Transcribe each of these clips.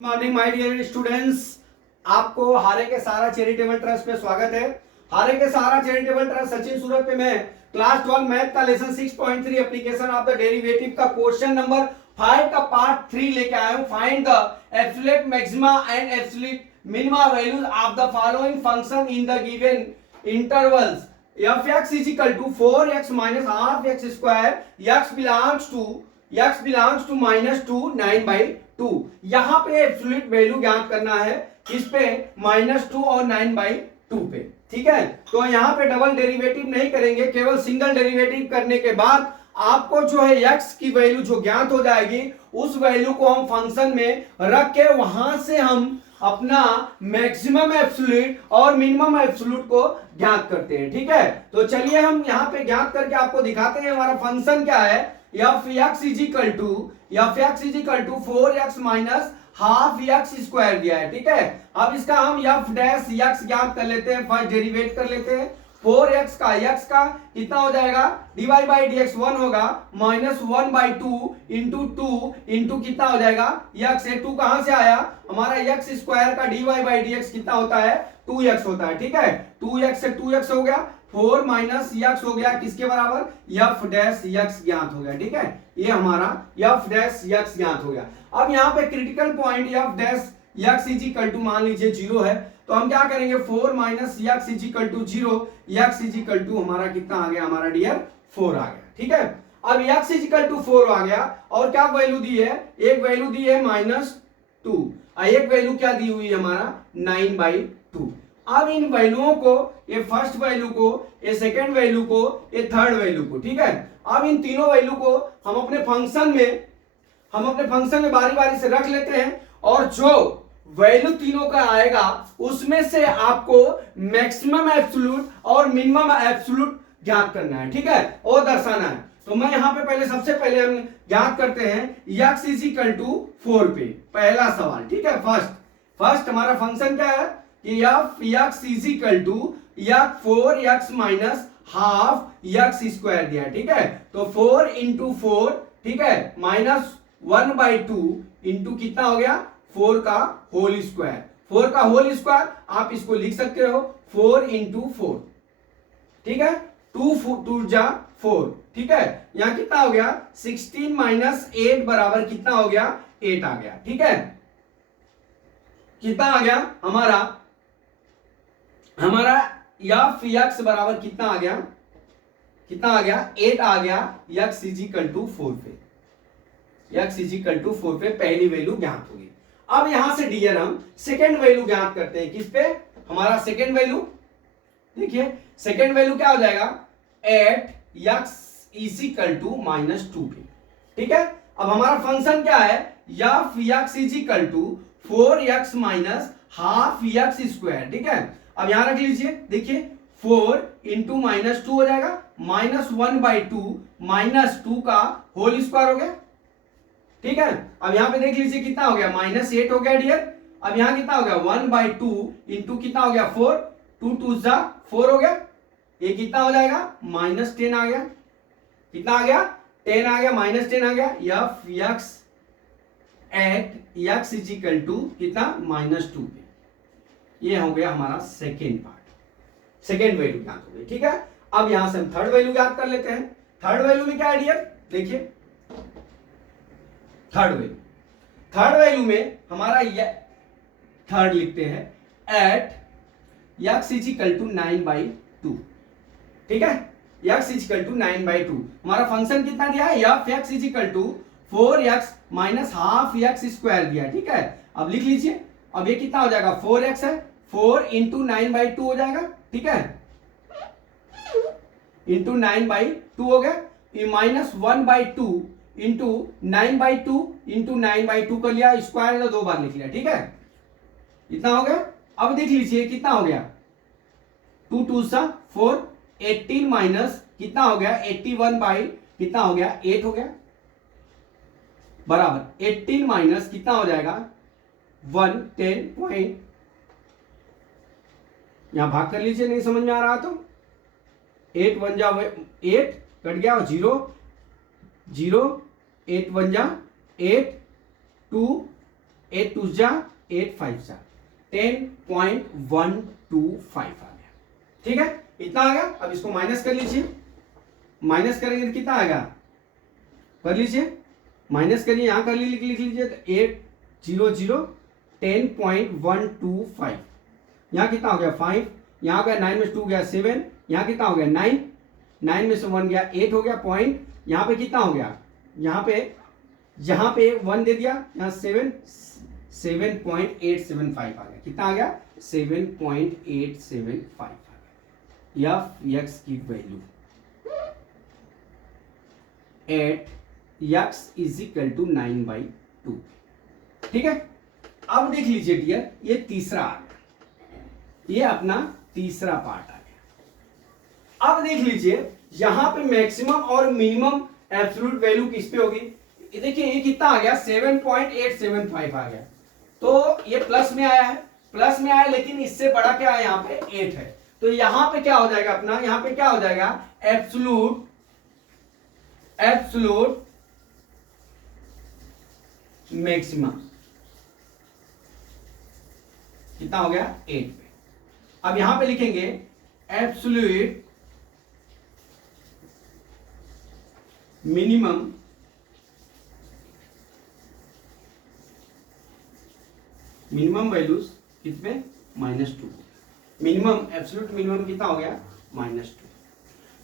Morning my dear students, आपको हारे के सारा चैरिटेबल ट्रस्ट में स्वागत है। हारे के सारा चैरिटेबल ट्रस्ट सचिन सूरत पे मैं क्लास 12 मैथ का lesson 6.3 application of the derivative का क्वेश्चन नंबर 5 का पार्ट 3 लेके आया हूं। Find the absolute maxima and absolute minima values of the following function in the given intervals f(x) = 4x minus half x square x belongs to -2 9/2। यहां पे absolute value ज्ञात करना है किस पे, -2 और 9/2 पे। ठीक है, तो यहां पे डबल डेरिवेटिव नहीं करेंगे, केवल सिंगल डेरिवेटिव करने के बाद आपको जो है x की वैल्यू जो ज्ञात हो जाएगी उस वैल्यू को हम फंक्शन में रख के वहां से हम अपना मैक्सिमम एब्सोल्यूट और मिनिमम एब्सोल्यूट को ज्ञात करते हैं। ठीक है, तो चलिए हम यहां पे ज्ञात करके आपको दिखाते हैं हमारा फंक्शन क्या है। f(x) = 4x minus half x square दिया है। ठीक है, अब इसका हम f' ज्ञात कर लेते हैं, फर्स्ट डेरिवेट कर लेते हैं। 4x का x का कितना हो जाएगा, dy by dx 1 होगा, -1/2 इंटू 2 इंटू कितना हो जाएगा x है। 2 कहां से आया, हमारा x स्क्वायर का dy by dx कितना होता है, 2x होता है। ठीक है, 2x से 2x हो गया, 4 माइनस x हो गया किसके बराबर, f' ज्ञात हो गया। ठीक है, ये हमारा f' ज्ञात हो गया। अब यहाँ पे क्रिटिकल पॉइंट f' x मान लीजिए 0 है, तो हम क्या करेंगे, 4 माइनस x = 0, x हमारा कितना आ गया, हमारा डियर 4 आ गया। ठीक है, अब x 4 आ गया और क्या वैल्यू दी है, एक वैल्यू दी है -2 और एक वैल्यू क्या दी हुई है हमारा 9/2। अब इन वैल्यूओं को, ये फर्स्ट वैल्यू को, ये सेकंड वैल्यू को, ये थर्ड वैल्यू को, ठीक है, अब इन तीनों वैल्यू को हम अपने फंक्शन में बारी बारी से रख लेते हैं और जो वैल्यू तीनों का आएगा उसमें से आपको मैक्सिमम एब्सोल्यूट और मिनिमम एब्सोल्यूट ज्ञात करना है। ठीक है, और दर्शाना है। तो मैं यहां पे सबसे पहले हम ज्ञात करते हैं x = 4 पे पहला सवाल। ठीक है, फर्स्ट हमारा फंक्शन क्या है कि f(x) = 4x minus half x square दिया है। ठीक है, तो 4 इंटू 4, ठीक है, -1/2 इंटू कितना हो गया, 4 का होल स्क्वायर। 4 का होल स्क्वायर आप इसको लिख सकते हो 4 इंटू 4। ठीक है, 2 जा 4। ठीक है, यहां कितना हो गया, 16 माइनस 8 बराबर कितना हो गया, 8 आ गया। ठीक है, कितना आ गया हमारा f(x) बराबर कितना आ गया, 8 आ गया। x = 4 पे, x = 4 पे पहली वैल्यू ज्ञात होगी। अब यहां से डियर हम सेकेंड वैल्यू ज्ञात करते हैं, किस पे, हमारा सेकेंड वैल्यू, देखिए सेकेंड वैल्यू क्या हो जाएगा, 8x = -2 पे। ठीक है, अब हमारा फंक्शन क्या है, f(x) = 4x minus half x square. ठीक है, अब यहां रख लीजिए, देखिए 4 इंटू -2 हो जाएगा, -1/2 -2 का होल स्क्वायर हो गया। ठीक है, अब यहां पे देख लीजिए कितना हो गया, -8 हो गया डियर। अब यहां कितना हो गया, 1/2 इंटू कितना हो गया 4, 2 2 जा 4 हो गया, ये कितना हो जाएगा, -10 आ गया। कितना आ गया, 10 आ गया, -10 आ गया। f(x) at x = कितना, -2 पे। ये हो गया हमारा सेकेंड पार्ट, सेकेंड वैल्यू ज्ञात हो गई। ठीक है, अब यहां से हम थर्ड वैल्यू ज्ञात कर लेते हैं। थर्ड वैल्यू में क्या है डियर, देखिए थर्ड वैल्यू में हमारा थर्ड लिखते हैं एट x = 9/2। ठीक है, x = 9/2। हमारा फंक्शन कितना दिया है, f(x) = 4x minus half x square दिया है। ठीक है, अब लिख लीजिए, अब ये कितना हो जाएगा, 4x है, 4 इंटू 9/2 हो जाएगा। ठीक है, इंटू 9/2 हो गया, ये -1/2 इंटू 9/2 इंटू 9/2 कर लिया, स्क्वायर तो 2 बार लिख लिया। ठीक है, इतना हो गया। अब देख लीजिए कितना हो गया, 2 2 सा 4, 18 माइनस कितना हो गया, 81 बाई कितना हो गया, 8 हो गया, बराबर 18 माइनस कितना हो जाएगा, 110 पॉइंट, यहां भाग कर लीजिए, नहीं समझ में आ रहा तो 8 1 जा 8 कट गया, 0 0 8 1 जा 8 2 8 2 जा 8 5 जा 10.125 आ गया। ठीक है, इतना आ गया। अब इसको माइनस कर लीजिए, माइनस करेंगे तो कितना आएगा, कर लीजिए, माइनस करिए, यहां कर लिख लीजिए तो 8 0 0 10.125, यहां कितना हो गया 5, यहां गया 9 में 2 गया 7, यहां कितना हो गया 9, 9 में से 1 गया 8 हो गया पॉइंट, यहां पे कितना हो गया, यहां पे 1 दे दिया, यहां 7.875 आ गया। कितना आ गया 7.875 आ गया। एफ एक्स की value at x is equal to 9/2। ठीक है, अब देख लीजिए डियर, ये तीसरा आ गया, ये अपना तीसरा पार्ट आ गया। अब देख लीजिए यहां पे मैक्सिमम और मिनिमम एब्सोल्यूट वैल्यू किस पे होगी, देखिए ये कितना आ गया 7.875 आ गया। तो ये प्लस में आया है, प्लस में आया, लेकिन इससे बड़ा क्या है यहाँ पे 8 है, तो यहां पे क्या हो जाएगा अपना, यहां पे क्या हो जाएगा एब्सोल्यूट मैक्सिमम कितना हो गया 8 पे। अब यहां पे लिखेंगे एब्सोल्यूट मिनिमम वैल्यूज कितने -2, मिनिमम एब्सोल्यूट मिनिमम कितना हो गया -2।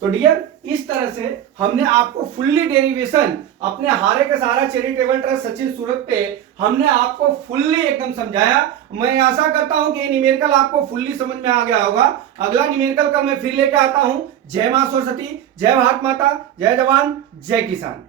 तो डियर इस तरह से हमने आपको फुल्ली डेरिवेशन अपने हारे का सहारा चैरिटेबल ट्रस्ट सचिन सूरत पे हमने आपको फुल्ली एकदम समझाया। मैं आशा करता हूं कि ये न्यूमेरिकल आपको फुल्ली समझ में आ गया होगा। अगला न्यूमेरिकल का मैं फिर लेके आता हूं। जय मां सरस्वती, जय भारत माता, जय जवान, जय किसान।